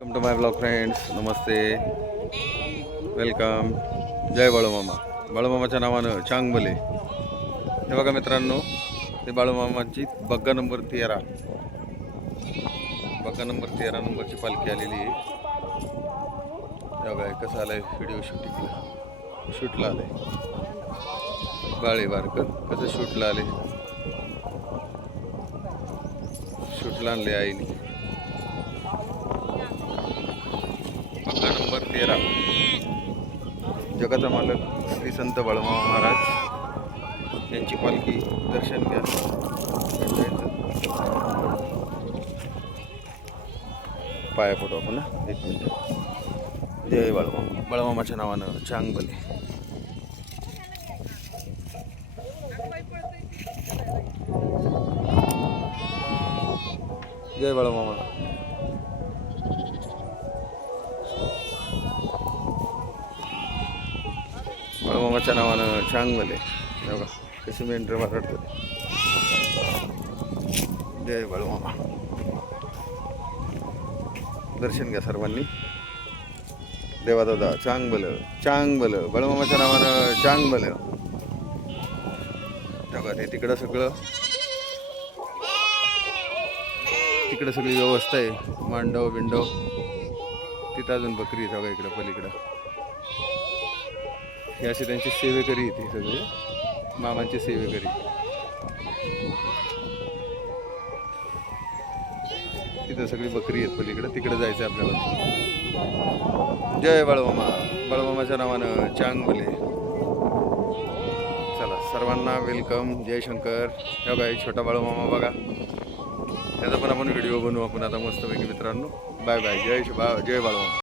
Welcome to my blog friends. नमस्ते, welcome. जय बाळूमामा. बाळूमामाच्या नावानं चांगबले. हे बघा मित्रांनो, ते बाळूमामाची बग्गा नंबर 13, बग्गा नंबर 13 नंबरची पालखी आलेली आहे. हे बघा कसं आलंय व्हिडिओ शूटला आलंय. बाळे बारक कसं शूटला आले, शूटला आणले आईने. बग्गा नंबर 13, जगाचा मालक श्री संत बाळूमामा महाराज यांची पालखी. दर्शन घ्या. पाया पडू आपण ना, एक मिनिट. जय बाळूमामा. बाळूमामाच्या नावानं चांगबले. जय बाळूमामा. बाळूमामाच्या नावानं चांगबले. बघा कशी मेंढरं वारडतात. जय बाळूमामा. दर्शन घ्या सर्वांनी. देवादादा चांगबलं चांगबलं. बाळूमामाच्या नावानं चांगबलं. बघा ते तिकडं सगळी व्यवस्था आहे. मांडव बिंडव तिथं अजून बकरी आहे. बघा इकडं पलीकडं हे असे त्यांची सेवेकरी येते, सगळे मामांची सेवेकरी. तिथं सगळी बकरी आहेत पलीकडं. तिकडे जायचं आपल्याला. जय बाळूमामा. बाळूमामाच्या नावानं चांगबले. चला सर्वांना वेलकम. जय शंकर. हे बघा छोटा बाळूमामा बघा, त्याचा पण आपण व्हिडिओ बनवू आपण आता मस्तपैकी मित्रांनो. Bye bye. जय बाळूमामा.